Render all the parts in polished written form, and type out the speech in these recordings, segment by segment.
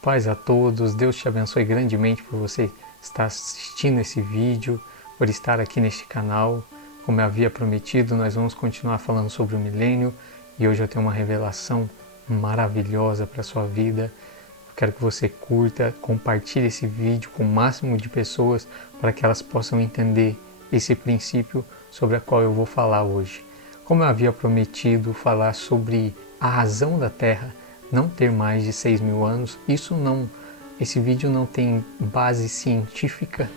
Paz a todos, Deus te abençoe grandemente por você estar assistindo esse vídeo, por estar aqui neste canal. Como eu havia prometido, nós vamos continuar falando sobre o milênio e hoje eu tenho uma revelação maravilhosa para a sua vida. Eu quero que você curta, compartilhe esse vídeo com o máximo de pessoas para que elas possam entender esse princípio sobre a qual eu vou falar hoje. Como eu havia prometido falar sobre a razão da Terra não ter mais de 6.000 anos, esse vídeo não tem base científica,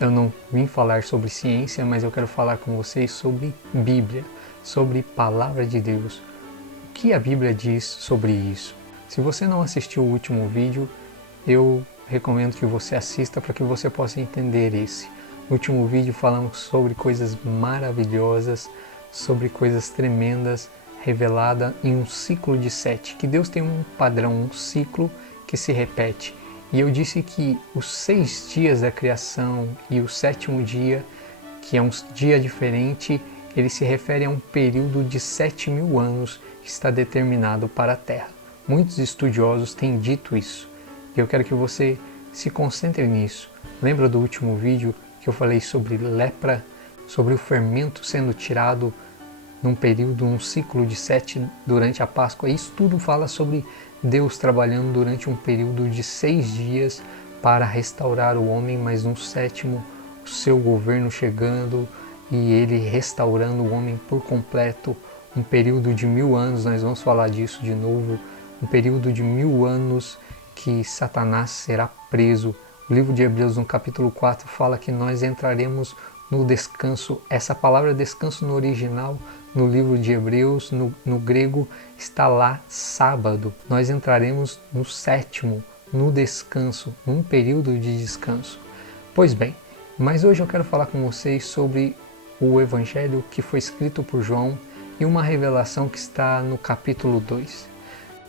eu não vim falar sobre ciência, mas eu quero falar com vocês sobre Bíblia, sobre Palavra de Deus. O que a Bíblia diz sobre isso? Se você não assistiu o último vídeo, eu recomendo que você assista para que você possa entender esse. No último vídeo falamos sobre coisas maravilhosas, sobre coisas tremendas, revelada em um ciclo de 7, que Deus tem um padrão, um ciclo que se repete. E eu disse que os 6 dias da criação e o 7º dia, que é um dia diferente, ele se refere a um período de 7.000 anos que está determinado para a Terra. Muitos estudiosos têm dito isso, e eu quero que você se concentre nisso. Lembra do último vídeo que eu falei sobre lepra, sobre o fermento sendo tirado num período, um ciclo de 7 durante a Páscoa? Isso tudo fala sobre Deus trabalhando durante um período de 6 dias para restaurar o homem, mas no 7º o seu governo chegando e ele restaurando o homem por completo. Um período de 1.000 anos, nós vamos falar disso de novo, um período de 1.000 anos que Satanás será preso. O livro de Hebreus, no capítulo 4, fala que nós entraremos no descanso. Essa palavra descanso no original, no livro de Hebreus, no grego, está lá sábado. Nós entraremos no 7º, no descanso, num período de descanso. Pois bem, mas hoje eu quero falar com vocês sobre o Evangelho que foi escrito por João e uma revelação que está no capítulo 2.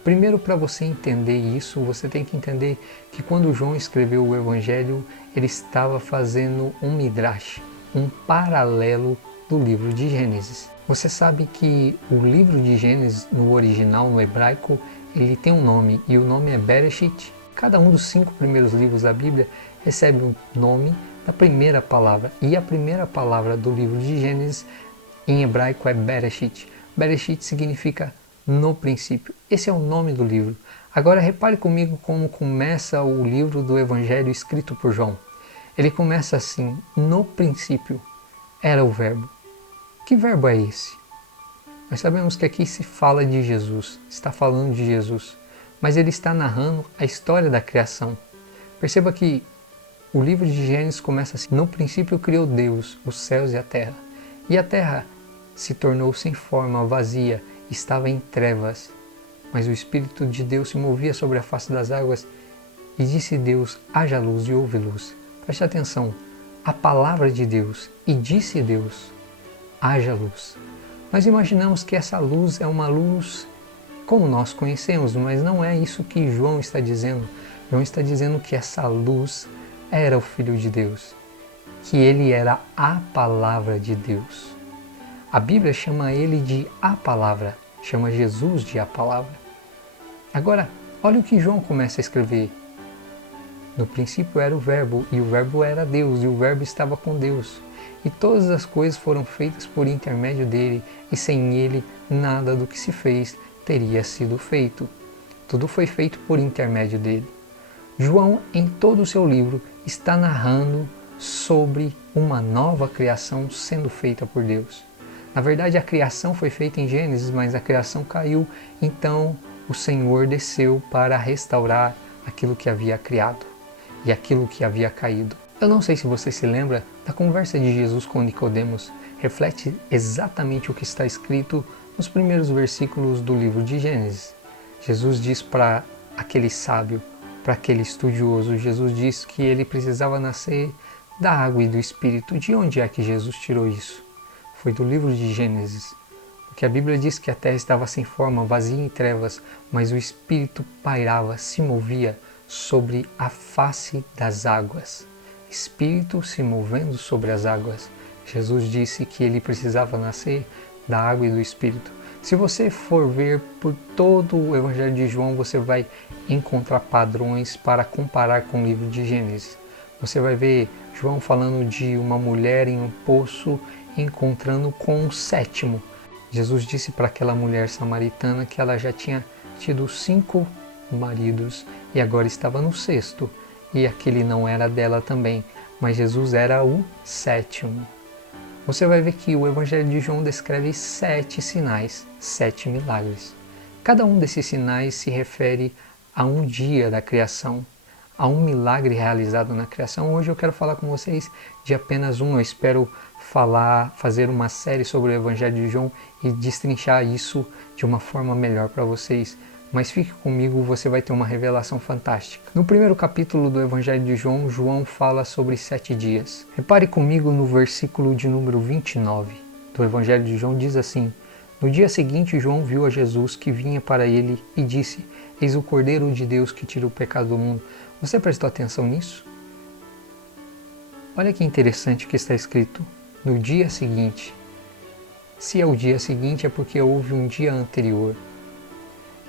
Primeiro, para você entender isso, você tem que entender que quando João escreveu o Evangelho, ele estava fazendo um midrash, um paralelo do livro de Gênesis. Você sabe que o livro de Gênesis, no original, no hebraico, ele tem um nome, e o nome é Bereshit. Cada um dos 5 primeiros livros da Bíblia recebe o nome da primeira palavra, e a primeira palavra do livro de Gênesis em hebraico é Bereshit. Bereshit significa no princípio. Esse é o nome do livro. Agora repare comigo como começa o livro do Evangelho escrito por João. Ele começa assim: no princípio era o verbo. Que verbo é esse? Nós sabemos que aqui se fala de Jesus, está falando de Jesus, mas ele está narrando a história da criação. Perceba que o livro de Gênesis começa assim: no princípio criou Deus os céus e a terra. E a terra se tornou sem forma, vazia, estava em trevas. Mas o Espírito de Deus se movia sobre a face das águas, e disse Deus: haja luz, e houve luz. Preste atenção, a palavra de Deus, e disse Deus: haja luz. Nós imaginamos que essa luz é uma luz como nós conhecemos, mas não é isso que João está dizendo. João está dizendo que essa luz era o Filho de Deus, que ele era a palavra de Deus. A Bíblia chama ele de a palavra, chama Jesus de a palavra. Agora, olha o que João começa a escrever. No princípio era o verbo, e o verbo era Deus, e o verbo estava com Deus. E todas as coisas foram feitas por intermédio dele, e sem ele nada do que se fez teria sido feito. Tudo foi feito por intermédio dele. João, em todo o seu livro, está narrando sobre uma nova criação sendo feita por Deus. Na verdade, a criação foi feita em Gênesis, mas a criação caiu, então o Senhor desceu para restaurar aquilo que havia criado e aquilo que havia caído. Eu não sei se você se lembra da conversa de Jesus com Nicodemos, reflete exatamente o que está escrito nos primeiros versículos do livro de Gênesis. Jesus diz para aquele sábio, para aquele estudioso, Jesus diz que ele precisava nascer da água e do Espírito. De onde é que Jesus tirou isso? Foi do livro de Gênesis, porque a Bíblia diz que a terra estava sem forma, vazia em trevas, mas o Espírito pairava, se movia sobre a face das águas. Espírito se movendo sobre as águas. Jesus disse que ele precisava nascer da água e do Espírito. Se você for ver por todo o Evangelho de João, você vai encontrar padrões para comparar com o livro de Gênesis. Você vai ver João falando de uma mulher em um poço encontrando com um sétimo. Jesus disse para aquela mulher samaritana que ela já tinha tido 5 maridos e agora estava no 6º, e aquele não era dela também, mas Jesus era o 7º. Você vai ver que o Evangelho de João descreve 7 sinais, 7 milagres. Cada um desses sinais se refere a um dia da criação, a um milagre realizado na criação. Hoje eu quero falar com vocês de apenas um. Eu espero fazer uma série sobre o Evangelho de João e destrinchar isso de uma forma melhor para vocês. Mas fique comigo, você vai ter uma revelação fantástica. No primeiro capítulo do Evangelho de João, João fala sobre 7 dias. Repare comigo no versículo de número 29 do Evangelho de João, diz assim: No dia seguinte, João viu a Jesus que vinha para ele e disse: Eis o Cordeiro de Deus que tira o pecado do mundo. Você prestou atenção nisso? Olha que interessante que está escrito: no dia seguinte. Se é o dia seguinte, é porque houve um dia anterior.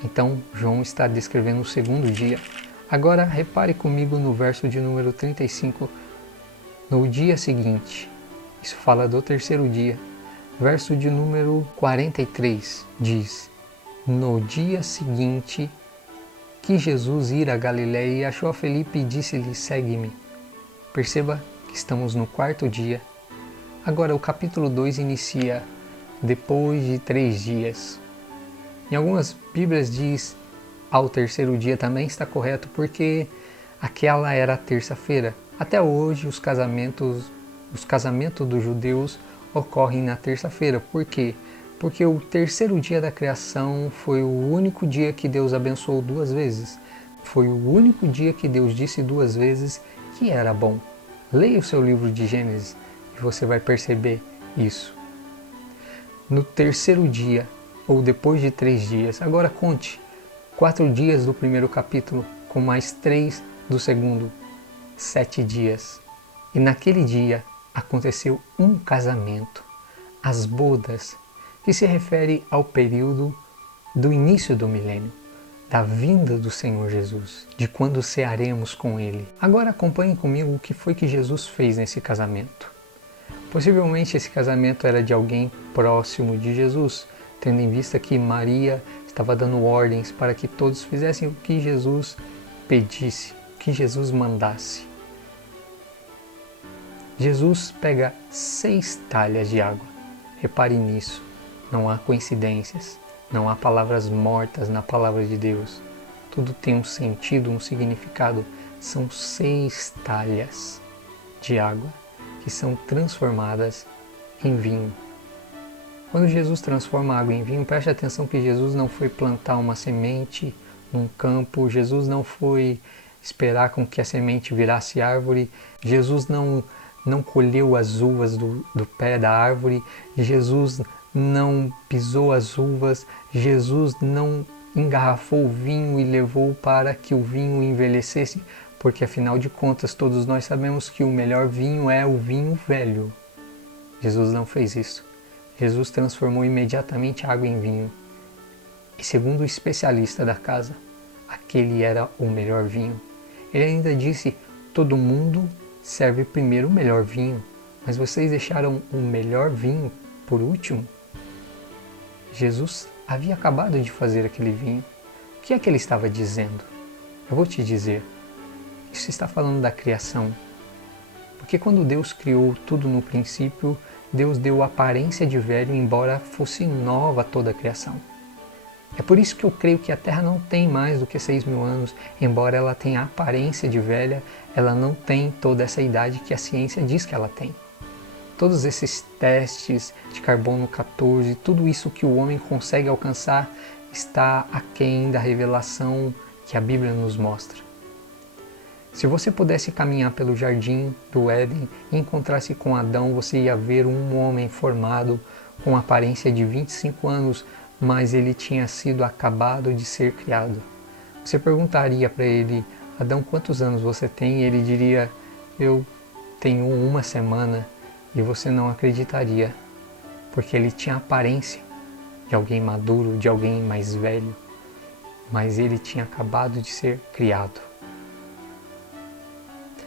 Então, João está descrevendo o segundo dia. Agora, repare comigo no verso de número 35. No dia seguinte. Isso fala do terceiro dia. Verso de número 43 diz: No dia seguinte, que Jesus ir a Galiléia e achou a Felipe e disse-lhe: Segue-me. Perceba que estamos no 4º dia. Agora, o capítulo 2 inicia depois de 3 dias. Em algumas Bíblias diz ao terceiro dia, também está correto, porque aquela era a terça-feira. Até hoje os casamentos dos judeus ocorrem na terça-feira. Por quê? Porque o terceiro dia da criação foi o único dia que Deus abençoou 2 vezes. Foi o único dia que Deus disse 2 vezes que era bom. Leia o seu livro de Gênesis e você vai perceber isso. No terceiro dia, ou depois de 3 dias. Agora conte 4 dias do primeiro capítulo, com mais 3 do segundo, 7 dias. E naquele dia aconteceu um casamento, as bodas, que se refere ao período do início do milênio, da vinda do Senhor Jesus, de quando cearemos com Ele. Agora acompanhe comigo o que foi que Jesus fez nesse casamento. Possivelmente esse casamento era de alguém próximo de Jesus, tendo em vista que Maria estava dando ordens para que todos fizessem o que Jesus pedisse, o que Jesus mandasse. Jesus pega 6 talhas de água. Repare nisso, não há coincidências, não há palavras mortas na palavra de Deus. Tudo tem um sentido, um significado. São 6 talhas de água que são transformadas em vinho. Quando Jesus transforma a água em vinho, preste atenção que Jesus não foi plantar uma semente num campo, Jesus não foi esperar com que a semente virasse árvore, Jesus não colheu as uvas do pé da árvore, Jesus não pisou as uvas, Jesus não engarrafou o vinho e levou para que o vinho envelhecesse, porque afinal de contas todos nós sabemos que o melhor vinho é o vinho velho. Jesus não fez isso. Jesus transformou imediatamente a água em vinho. E segundo o especialista da casa, aquele era o melhor vinho. Ele ainda disse: todo mundo serve primeiro o melhor vinho, mas vocês deixaram o melhor vinho por último? Jesus havia acabado de fazer aquele vinho. O que é que ele estava dizendo? Eu vou te dizer. Isso está falando da criação. Porque quando Deus criou tudo no princípio, Deus deu aparência de velho, embora fosse nova toda a criação. É por isso que eu creio que a Terra não tem mais do que 6.000 anos, embora ela tenha a aparência de velha, ela não tem toda essa idade que a ciência diz que ela tem. Todos esses testes de carbono 14, tudo isso que o homem consegue alcançar está aquém da revelação que a Bíblia nos mostra. Se você pudesse caminhar pelo jardim do Éden e encontrar-se com Adão, você ia ver um homem formado com aparência de 25 anos, mas ele tinha sido acabado de ser criado. Você perguntaria para ele: Adão, quantos anos você tem? E ele diria: eu tenho 1 semana. E você não acreditaria, porque ele tinha a aparência de alguém maduro, de alguém mais velho, mas ele tinha acabado de ser criado.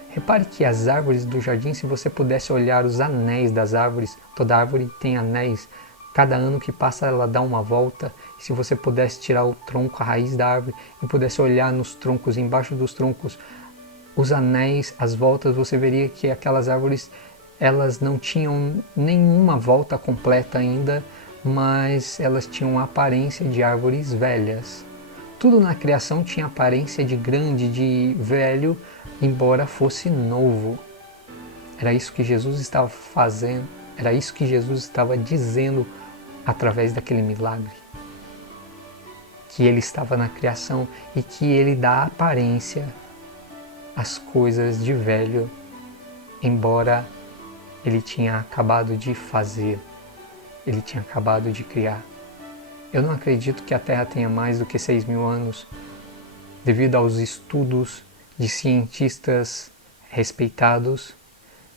Repare que as árvores do jardim, se você pudesse olhar os anéis das árvores, toda árvore tem anéis, cada ano que passa ela dá uma volta. Se você pudesse tirar o tronco, a raiz da árvore, e pudesse olhar nos troncos, embaixo dos troncos, os anéis, as voltas, você veria que aquelas árvores, elas não tinham nenhuma volta completa ainda, mas elas tinham a aparência de árvores velhas. Tudo na criação tinha aparência de grande, de velho, embora fosse novo. Era isso que Jesus estava fazendo, era isso que Jesus estava dizendo através daquele milagre. Que ele estava na criação e que ele dá aparência às coisas de velho, embora ele tinha acabado de fazer, ele tinha acabado de criar. Eu não acredito que a Terra tenha mais do que 6.000 anos, devido aos estudos de cientistas respeitados,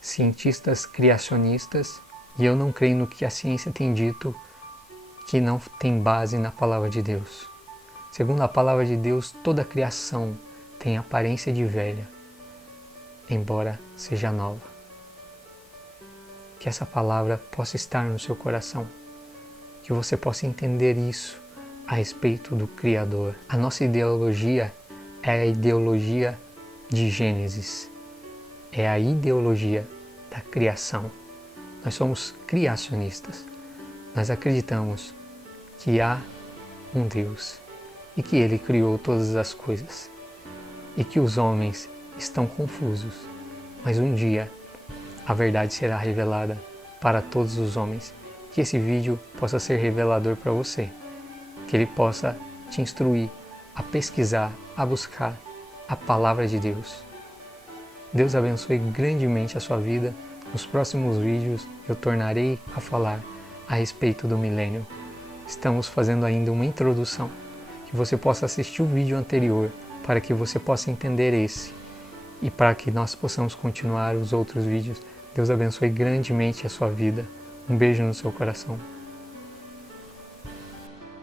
cientistas criacionistas, e eu não creio no que a ciência tem dito que não tem base na palavra de Deus. Segundo a palavra de Deus, toda a criação tem aparência de velha, embora seja nova. Que essa palavra possa estar no seu coração, que você possa entender isso a respeito do Criador. A nossa ideologia é a ideologia de Gênesis, é a ideologia da criação. Nós somos criacionistas, nós acreditamos que há um Deus e que Ele criou todas as coisas e que os homens estão confusos, mas um dia a verdade será revelada para todos os homens. Que esse vídeo possa ser revelador para você, que ele possa te instruir a pesquisar, a buscar a palavra de Deus. Deus abençoe grandemente a sua vida. Nos próximos vídeos eu tornarei a falar a respeito do milênio. Estamos fazendo ainda uma introdução, que você possa assistir o vídeo anterior para que você possa entender esse e para que nós possamos continuar os outros vídeos. Deus abençoe grandemente a sua vida. Um beijo no seu coração.